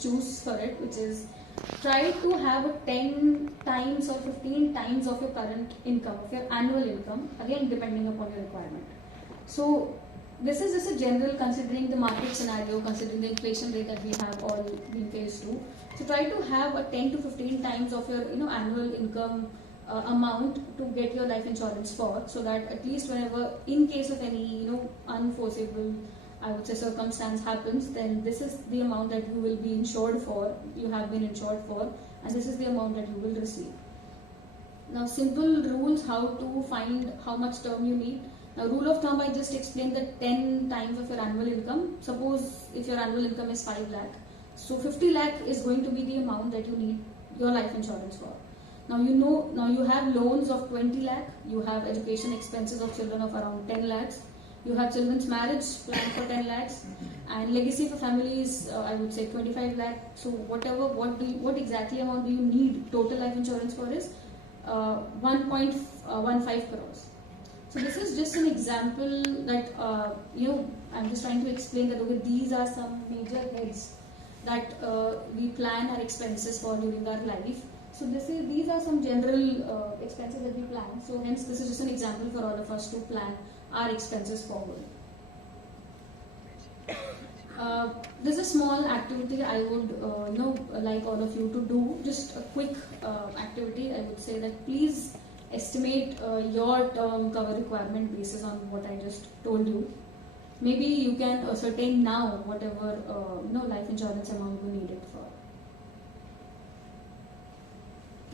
Choose for it, which is try to have a 10 times or 15 times of your current income, of your annual income, again depending upon your requirement. So this is just a general, considering the market scenario, considering the inflation rate that we have all been faced to. So try to have a 10 to 15 times of your annual income amount to get your life insurance for, so that at least whenever, in case of any unforeseeable, I would say, circumstance happens, then this is the amount that you will be insured for, you have been insured for, and this is the amount that you will receive. Now, simple rules how to find how much term you need. Now, rule of thumb, I just explained that 10 times of your annual income. Suppose if your annual income is 5 lakh, so 50 lakh is going to be the amount that you need your life insurance for. Now you have loans of 20 lakh, you have education expenses of children of around 10 lakhs, you have children's marriage plan for 10 lakhs, and legacy for families, I would say 25 lakh. So what exactly amount do you need total life insurance for is 1.15 crores. So this is just an example that I'm just trying to explain that okay, these are some major heads that we plan our expenses for during our life. So these are some general expenses that we plan. So hence this is just an example for all of us to plan our expenses forward. This is a small activity I would like all of you to do. Just a quick activity. I would say that please estimate your term cover requirement basis on what I just told you. Maybe you can ascertain now whatever life insurance amount you need it for.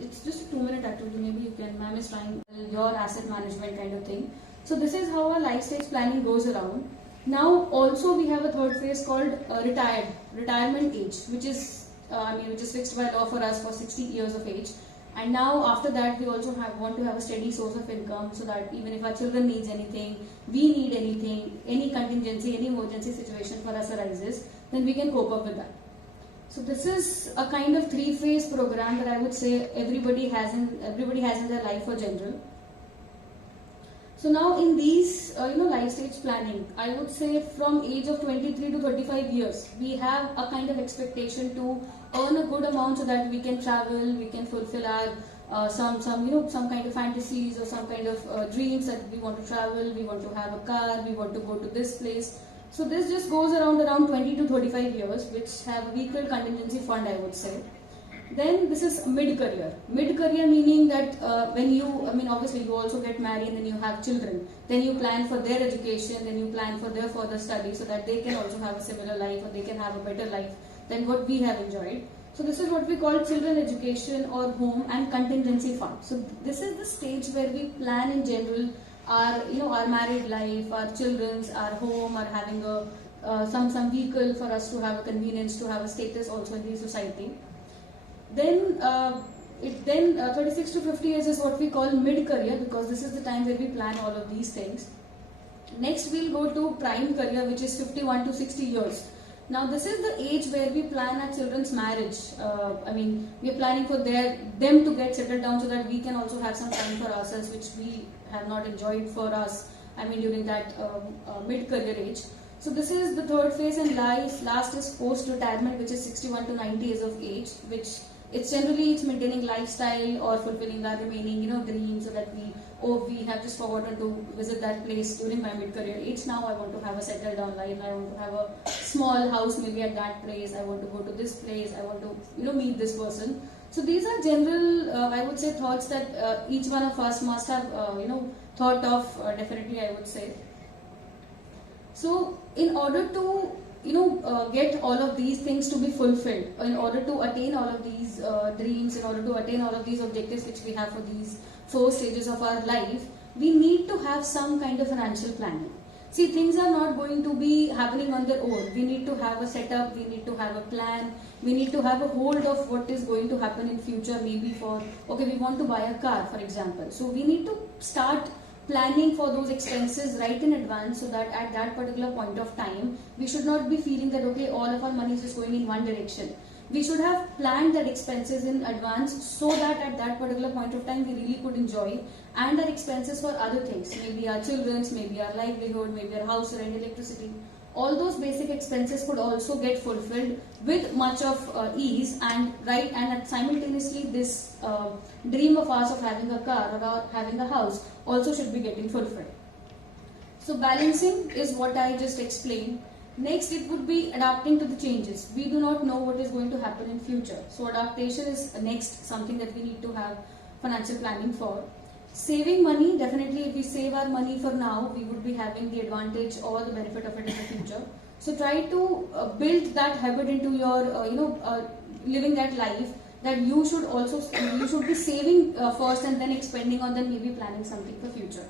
It's just a 2-minute activity. Maybe you can, ma'am is trying your asset management kind of thing. So this is how our life stage planning goes around. Now also we have a third phase called retirement age, which is fixed by law for us for 60 years of age. And now after that we also want to have a steady source of income, so that even if our children needs anything, we need anything, any contingency, any emergency situation for us arises, then we can cope up with that. So this is a kind of 3-phase program that I would say everybody has in their life for general. So now in these life stage planning, I would say from age of 23 to 35 years, we have a kind of expectation to earn a good amount so that we can travel, we can fulfill our some kind of fantasies or some kind of dreams that we want to travel, we want to have a car, we want to go to this place. So this just goes around 20 to 35 years, which have a vehicle contingency fund, I would say. Then this is mid-career. Mid-career meaning that obviously you also get married and then you have children. Then you plan for their education, then you plan for their further study so that they can also have a similar life or they can have a better life than what we have enjoyed. So this is what we call children education or home and contingency fund. So this is the stage where we plan in general our our married life, our children's, our home, or having a some vehicle for us to have a convenience, to have a status also in the society. Then 36 to 50 years is what we call mid-career, because this is the time where we plan all of these things. Next we'll go to prime career, which is 51 to 60 years. Now this is the age where we plan our children's marriage. We are planning for them to get settled down so that we can also have some time for ourselves, which we have not enjoyed for us, during that mid-career age. So this is the third phase in life. Last is post-retirement, which is 61 to 90 years of age, which it's maintaining lifestyle or fulfilling our remaining dreams, so that we have just forgotten to visit that place during my mid-career age. Now I want to have a settled down life. I want to have a small house maybe at that place. I want to go to this place. I want to meet this person. So these are general I would say thoughts that each one of us must have thought of, definitely I would say. So in order to get all of these things to be fulfilled, in order to attain all of these dreams, in order to attain all of these objectives which we have for these 4 stages of our life, we need to have some kind of financial planning. See, things are not going to be happening on their own. We need to have a setup, we need to have a plan, we need to have a hold of what is going to happen in future. Maybe we want to buy a car, for example. So we need to start planning for those expenses right in advance, so that at that particular point of time, we should not be feeling that all of our money is just going in one direction. We should have planned that expenses in advance, so that at that particular point of time we really could enjoy, and our expenses for other things, maybe our children's, maybe our livelihood, maybe our house rent, electricity, all those basic expenses could also get fulfilled with much of ease, and simultaneously this dream of ours of having a car or having a house also should be getting fulfilled. So balancing is what I just explained. Next, it would be adapting to the changes. We do not know what is going to happen in future. So adaptation is next something that we need to have financial planning for. Saving money, definitely if we save our money for now, we would be having the advantage or the benefit of it in the future. So try to build that habit into your, living that life, that you should be saving first and then expending, or then maybe planning something for future.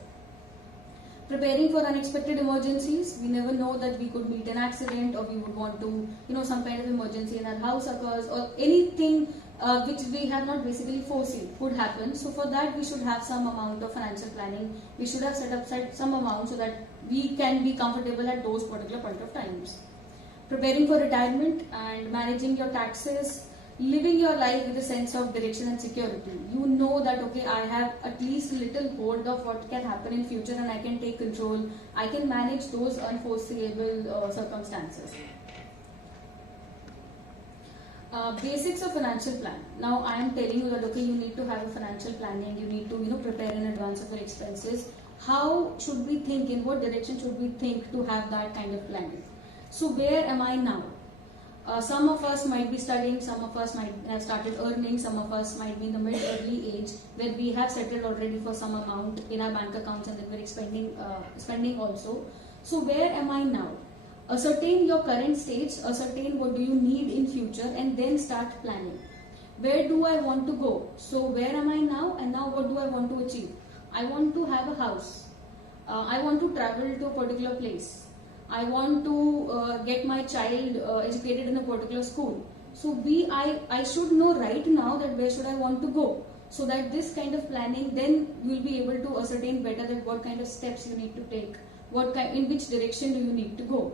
Preparing for unexpected emergencies. We never know that we could meet an accident, or we would want to, some kind of emergency in our house occurs, or anything which we have not basically foreseen could happen. So for that, we should have some amount of financial planning. We should have set aside some amount so that we can be comfortable at those particular point of times. Preparing for retirement and managing your taxes. Living your life with a sense of direction and security. You know that I have at least little hold of what can happen in future, and I can take control. I can manage those unforeseeable circumstances. Basics of financial plan. Now I am telling you that you need to have a financial planning. You need to prepare in advance of your expenses. How should we think? In what direction should we think to have that kind of planning? So where am I now? Some of us might be studying, some of us might have started earning, some of us might be in the mid-early age where we have settled already for some amount in our bank accounts, and then we're spending also. So where am I now? Ascertain your current stage, ascertain what do you need in future, and then start planning. Where do I want to go? So where am I now, and now what do I want to achieve? I want to have a house. I want to travel to a particular place. I want to get my child educated in a particular school. So I should know right now that where should I want to go, so that this kind of planning, then you will be able to ascertain better that what kind of steps you need to take, in which direction do you need to go.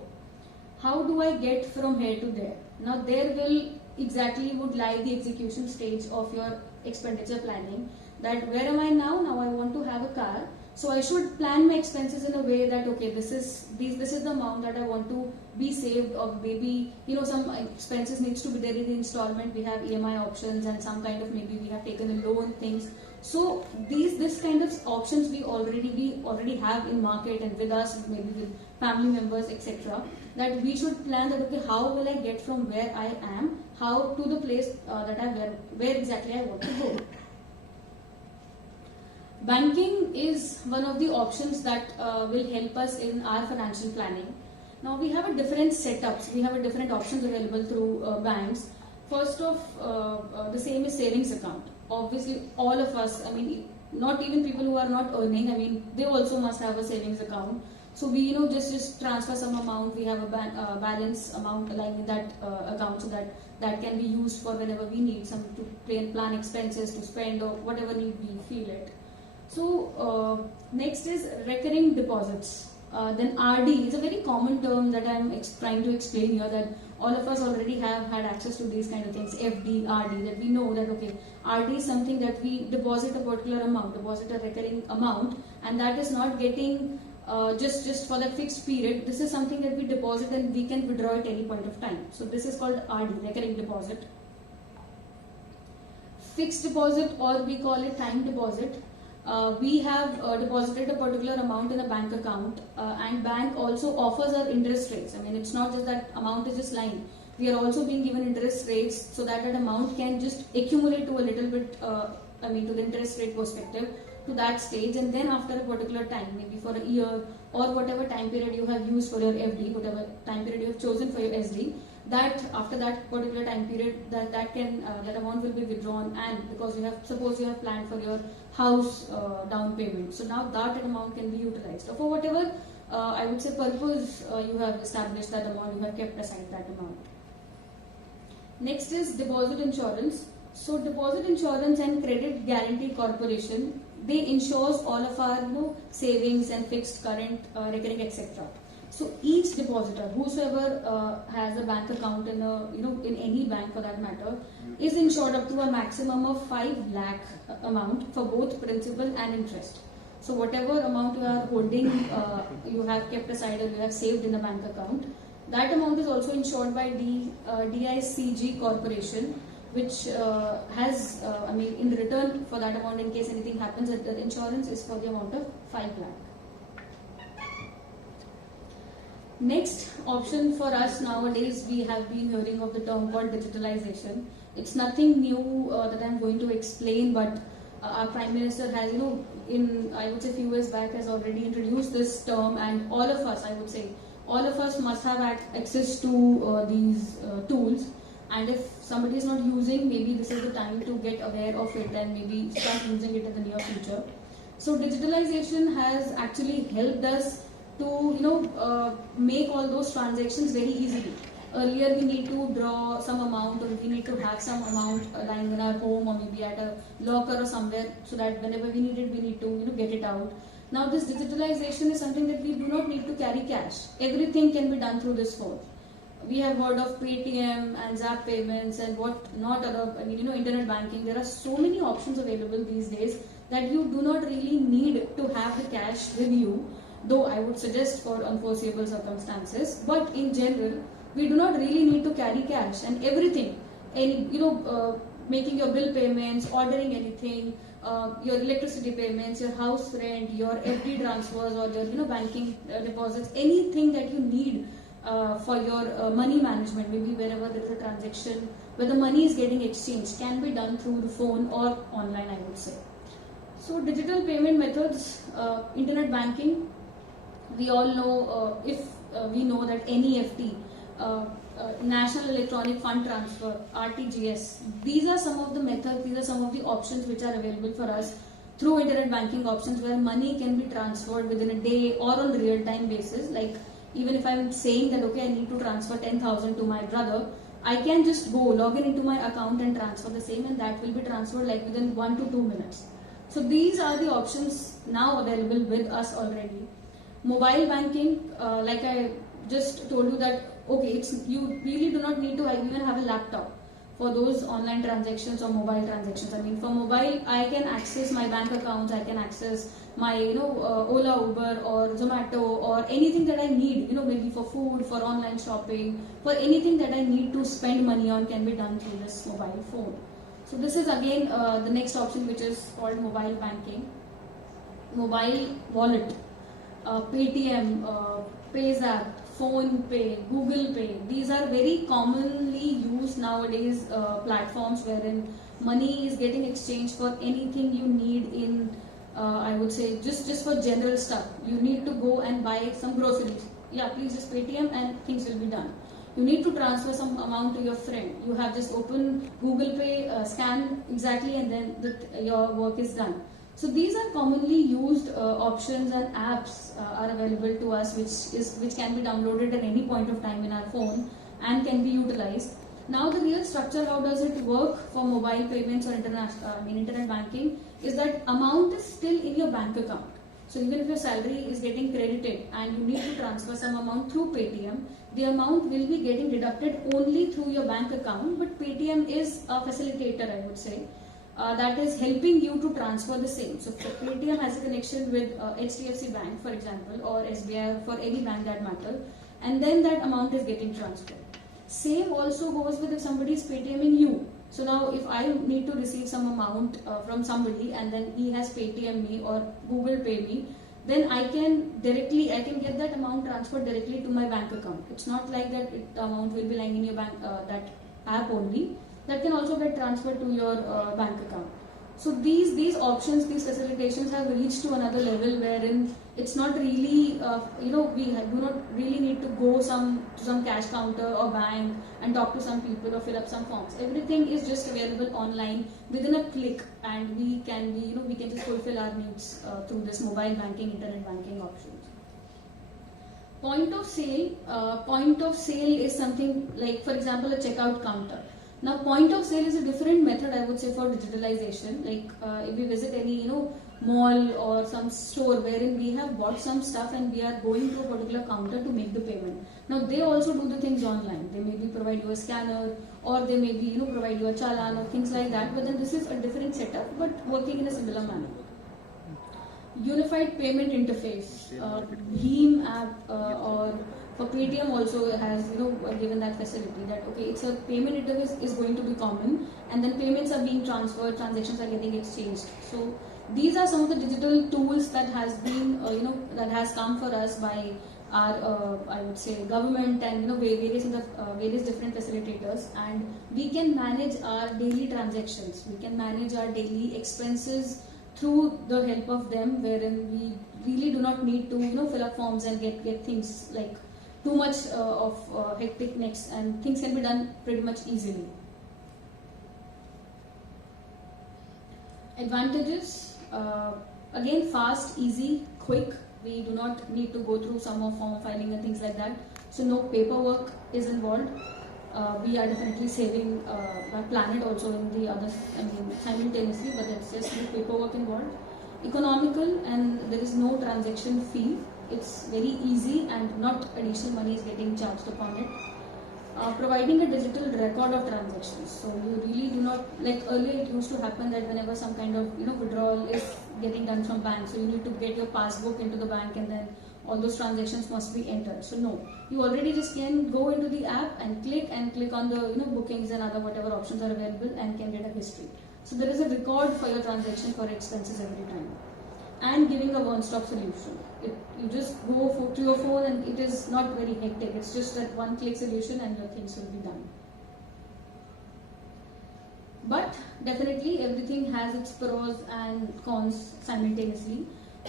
How do I get from here to there? Now there would lie the execution stage of your expenditure planning. That where am I now? Now I want to have a car. So I should plan my expenses in a way that this is the amount that I want to be saved, or maybe some expenses needs to be there in the installment. We have EMI options, and some kind of, maybe we have taken a loan things. So this kind of options we already have in market and with us, maybe with family members, etc. That we should plan that how will I get from where I am, how to the place where exactly I want to go. Banking is one of the options that will help us in our financial planning. Now we have a different setups, we have a different options available through banks. First of the same is savings account. Obviously, all of us, I mean, not even people who are not earning, I mean, they also must have a savings account. So we, just transfer some amount. We have a balance amount lying in that account, so that can be used for whenever we need some to plan expenses, to spend, or whatever need we feel it. So next is recurring deposits. Then RD is a very common term that I'm trying to explain here, that all of us already have had access to these kind of things. FD, RD, that we know that okay, RD is something that we deposit a particular amount, deposit a recurring amount, and that is not getting just for that fixed period. This is something that we deposit and we can withdraw at any point of time. So this is called RD, recurring deposit. Fixed deposit, or we call it time deposit. We have deposited a particular amount in a bank account, and bank also offers our interest rates. I mean, it's not just that amount is just lying. We are also being given interest rates, so that amount can just accumulate to a little bit, to the interest rate perspective, to that stage, and then after a particular time, maybe for a year or whatever time period you have used for your FD, whatever time period you have chosen for your SD, that after that particular time period, that amount will be withdrawn, and because suppose you have planned for your house down payment, so now that amount can be utilized, or for whatever I would say purpose you have established that amount, you have kept aside that amount. Next is deposit insurance. So deposit insurance and credit guarantee corporation, they insures all of our savings and fixed, current, recurring, etc. So each depositor, whosoever has a bank account in in any bank for that matter, is insured up to a maximum of 5 lakh amount for both principal and interest. So whatever amount you are holding, you have kept aside or you have saved in a bank account, that amount is also insured by DICG Corporation, which has, in return for that amount, in case anything happens, the insurance is for the amount of 5 lakh. Next option for us nowadays, we have been hearing of the term called digitalization. It's nothing new that I'm going to explain, but our Prime Minister has, I would say few years back, has already introduced this term, and all of us, I would say, all of us must have access to these tools. And if somebody is not using, maybe this is the time to get aware of it and maybe start using it in the near future. So digitalization has actually helped us to make all those transactions very easily. Earlier we need to draw some amount, or we need to have some amount lying in our home or maybe at a locker or somewhere, so that whenever we need it, we need to get it out. Now this digitalization is something that we do not need to carry cash. Everything can be done through this phone. We have heard of Paytm and Zap payments and what not other, internet banking. There are so many options available these days that you do not really need to have the cash with you, though I would suggest for unforeseeable circumstances. But in general, we do not really need to carry cash, and everything, making your bill payments, ordering anything, your electricity payments, your house rent, your FD transfers, or your banking deposits, anything that you need for your money management, maybe wherever there is a transaction where the money is getting exchanged, can be done through the phone or online, I would say. So digital payment methods, internet banking, we all know, if we know that NEFT, National Electronic Fund Transfer, RTGS, these are some of the methods, these are some of the options which are available for us through internet banking options, where money can be transferred within a day or on real-time basis. Like, even if I'm saying that okay, I need to transfer 10,000 to my brother, I can just go log in into my account and transfer the same, and that will be transferred like within 1 to 2 minutes. So these are the options now available with us already. Mobile banking, like I just told you that okay, you really do not need to even have a laptop for those online transactions or mobile transactions. I mean, for mobile, I can access my bank accounts, I can access my Ola, Uber or Zomato or anything that I need, maybe for food, for online shopping, for anything that I need to spend money on can be done through this mobile phone. So this is again the next option, which is called mobile banking. Mobile wallet, Paytm, PayZapp, Phone Pay, Google Pay, these are very commonly used nowadays platforms wherein money is getting exchanged for anything you need in, I would say, just for general stuff. You need to go and buy some groceries. Yeah, please just Paytm and things will be done. You need to transfer some amount to your friend. You have just open Google Pay, scan exactly, and then your work is done. So these are commonly used options and apps are available to us, which can be downloaded at any point of time in our phone and can be utilized. Now the real structure, how does it work for mobile payments or internet banking, is that amount is still in your bank account. So even if your salary is getting credited and you need to transfer some amount through Paytm, the amount will be getting deducted only through your bank account, but Paytm is a facilitator, I would say, that is helping you to transfer the same. So Paytm has a connection with HDFC Bank, for example, or SBI, for any bank that matter, and then that amount is getting transferred. Same also goes with if somebody is Paytming you. So now if I need to receive some amount from somebody and then he has Paytm me or Google Pay me, then I can get that amount transferred directly to my bank account. It's not like that the amount will be lying in your bank, that app only. That can also get transferred to your bank account. So these options, these facilitations have reached to another level wherein it's not really, we do not really need to go to some cash counter or bank and talk to some people or fill up some forms. Everything is just available online within a click, and we can just fulfill our needs through this mobile banking, internet banking options. Point of sale is something like, for example, a checkout counter. Now, point of sale is a different method, I would say, for digitalization. Like if we visit any mall or some store wherein we have bought some stuff and we are going to a particular counter to make the payment. Now they also do the things online. They maybe provide you a scanner, or they maybe provide you a challan or things like that. But then this is a different setup, but working in a similar manner. Unified payment interface, Bheem app or for Paytm also has given that facility that it's a payment interface is going to be common, and then payments are being transferred, transactions are getting exchanged. So these are some of the digital tools that has been that has come for us by our I would say government and various different facilitators, and we can manage our daily transactions, we can manage our daily expenses through the help of them, wherein we really do not need to fill up forms and get things like too much of hectic next, and things can be done pretty much easily. Advantages, again, fast, easy, quick. We do not need to go through some of form filing and things like that. So no paperwork is involved. We are definitely saving our planet also in the other, simultaneously, but it's just no paperwork involved. Economical, and there is no transaction fee. It's very easy and not additional money is getting charged upon it. Providing a digital record of transactions. So you really do not, like earlier it used to happen that whenever some kind of withdrawal is getting done from bank, so you need to get your passbook into the bank and then all those transactions must be entered. So no, you already just can go into the app and click on the bookings and other whatever options are available and can get a history. So there is a record for your transaction for expenses every time. And giving a one-stop solution. You just go to your phone and it is not very hectic. It's just that one-click solution and your things will be done. But definitely everything has its pros and cons simultaneously.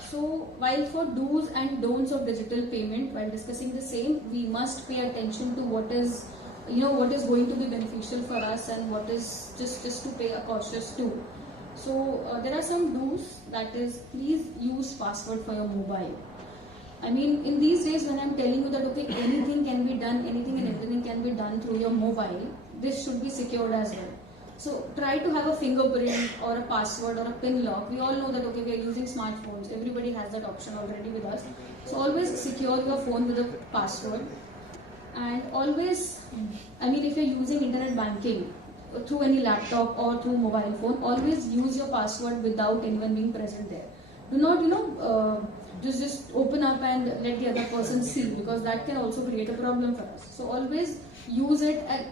So while for do's and don'ts of digital payment, while discussing the same, we must pay attention to what is going to be beneficial for us and what is just to pay a cautious to. So there are some do's, that is, please use password for your mobile. In these days when I'm telling you that anything can be done, anything and everything can be done through your mobile, this should be secured as well. So try to have a fingerprint or a password or a pin lock. We all know that we are using smartphones. Everybody has that option already with us. So always secure your phone with a password. And always, if you're using internet banking through any laptop or through mobile phone, always use your password without anyone being present there. Do not, just open up and let the other person see, because that can also create a problem for us. So always use it at,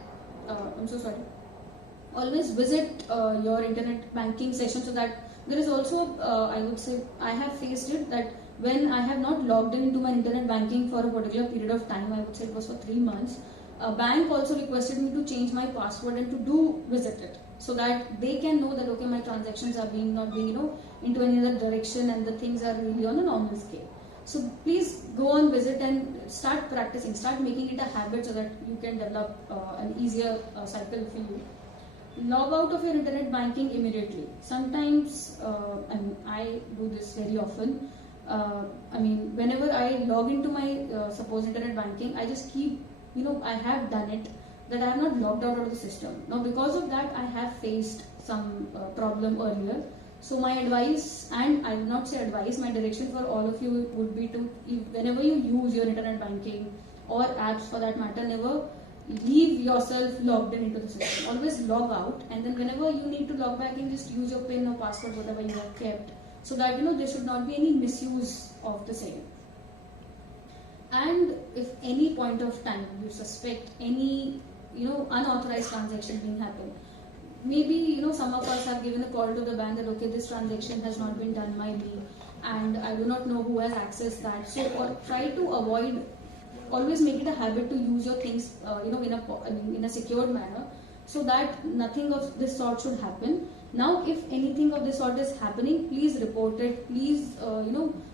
always visit your internet banking session, so that there is also, I would say, I have faced it that when I have not logged into my internet banking for a particular period of time, I would say it was for 3 months, a bank also requested me to change my password and to do visit it, so that they can know that my transactions are not being into any other direction and the things are really on a normal scale. So please go on visit and start practicing, start making it a habit so that you can develop an easier cycle for you. Log out of your internet banking immediately. Sometimes, I do this very often. Whenever I log into my suppose internet banking, I just keep, I have done it, that I have not logged out of the system. Now, because of that, I have faced some problem earlier. So my advice, and I will not say advice, my direction for all of you would be to, whenever you use your internet banking or apps for that matter, never leave yourself logged into the system. Always log out, and then whenever you need to log back in, just use your PIN or password, whatever you have kept, so that there should not be any misuse of the same. And if any point of time you suspect any unauthorized transaction being happened, maybe some of us have given a call to the bank that okay, this transaction has not been done by me and I do not know who has accessed that. So try to avoid, always make it a habit to use your things in a secured manner, so that nothing of this sort should happen. Now if anything of this sort is happening, please report it. Please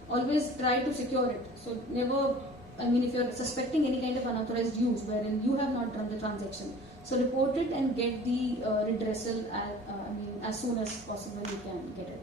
always try to secure it. So never, if you're suspecting any kind of unauthorized use wherein you have not done the transaction, so report it and get the redressal as soon as possible you can get it.